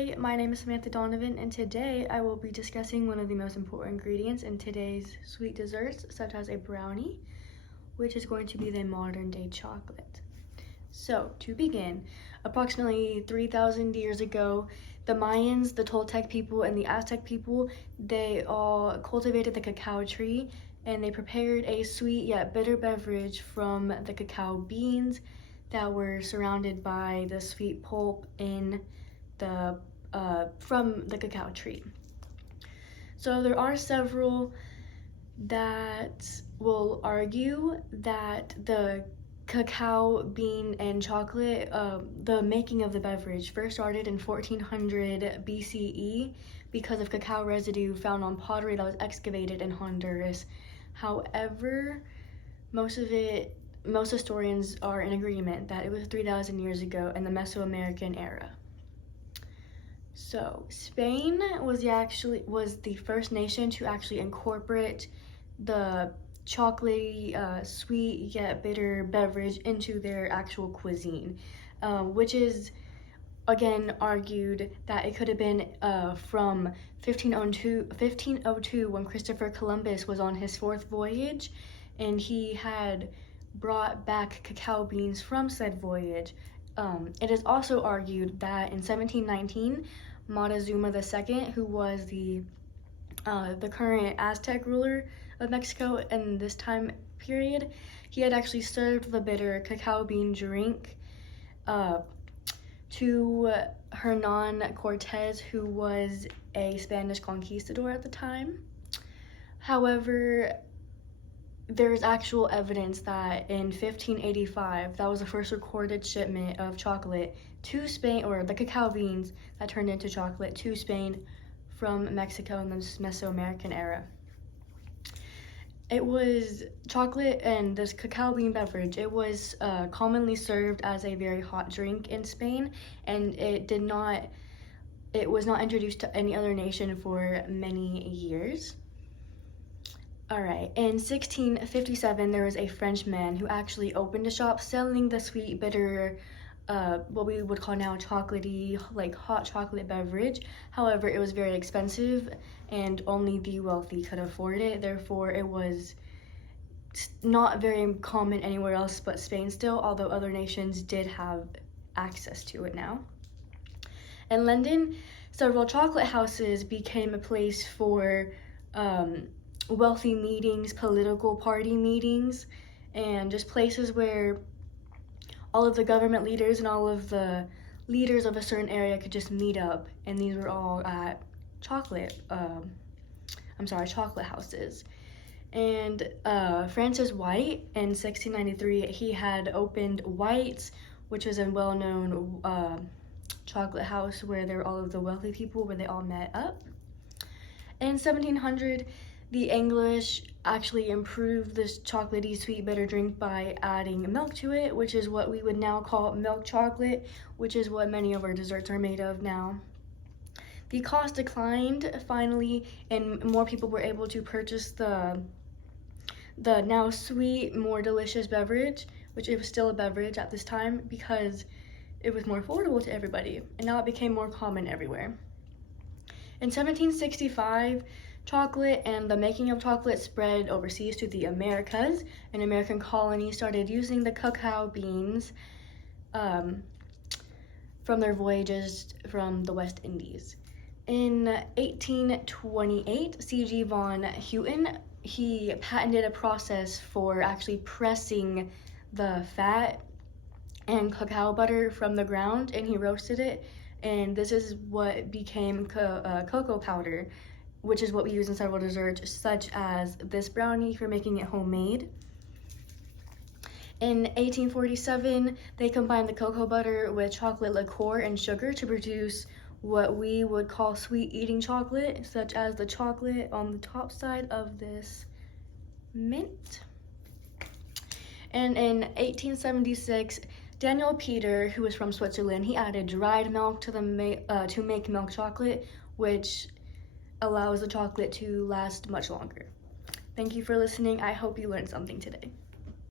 Hi, my name is Samantha Donovan, and today I will be discussing one of the most important ingredients in today's sweet desserts, such as a brownie, which is going to be the modern day chocolate. So, to begin, approximately 3,000 years ago, the Mayans, the Toltec people, and the Aztec people, they all cultivated the cacao tree, and they prepared a sweet yet bitter beverage from the cacao beans that were surrounded by the sweet pulp in the from the cacao tree. So there are several that will argue that the cacao bean and chocolate, the making of the beverage first started in 1400 BCE because of cacao residue found on pottery that was excavated in Honduras. However, most historians are in agreement that it was 3,000 years ago in the Mesoamerican era. So Spain was the first nation to actually incorporate the chocolatey, sweet yet bitter beverage into their actual cuisine, which is again argued that it could have been from 1502 when Christopher Columbus was on his fourth voyage, and he had brought back cacao beans from said voyage. It is also argued that in 1719, Montezuma II, who was the current Aztec ruler of Mexico in this time period, he had actually served the bitter cacao bean drink to Hernan Cortez, who was a Spanish conquistador at the time. However, there's actual evidence that in 1585, that was the first recorded shipment of chocolate to Spain, or the cacao beans that turned into chocolate to Spain from Mexico in the Mesoamerican era. It was chocolate and this cacao bean beverage. It was commonly served as a very hot drink in Spain, and it was not introduced to any other nation for many years. All right, in 1657, there was a French man who actually opened a shop selling the sweet, bitter, what we would call now chocolatey, like hot chocolate beverage. However, it was very expensive and only the wealthy could afford it. Therefore, it was not very common anywhere else but Spain still, although other nations did have access to it now. In London, several chocolate houses became a place for wealthy meetings, political party meetings, and just places where all of the government leaders and all of the leaders of a certain area could just meet up, and these were all at chocolate houses. And Francis White in 1693, he had opened White's, which was a well-known chocolate house where there were all of the wealthy people where they all met up. In 1700, the English actually improved this chocolatey sweet bitter drink by adding milk to it, which is what we would now call milk chocolate, which is what many of our desserts are made of now. The cost declined finally, and more people were able to purchase the now sweet, more delicious beverage, which it was still a beverage at this time because it was more affordable to everybody, and now it became more common everywhere. In 1765, chocolate and the making of chocolate spread overseas to the Americas, and American colonies started using the cacao beans from their voyages from the West Indies. In 1828, C.G. von Hutten, he patented a process for actually pressing the fat and cacao butter from the ground, and he roasted it, and this is what became cocoa powder, which is what we use in several desserts, such as this brownie for making it homemade. In 1847, they combined the cocoa butter with chocolate liqueur and sugar to produce what we would call sweet eating chocolate, such as the chocolate on the top side of this mint. And in 1876, Daniel Peter, who was from Switzerland, he added dried milk to make milk chocolate, which allows the chocolate to last much longer. Thank you for listening. I hope you learned something today.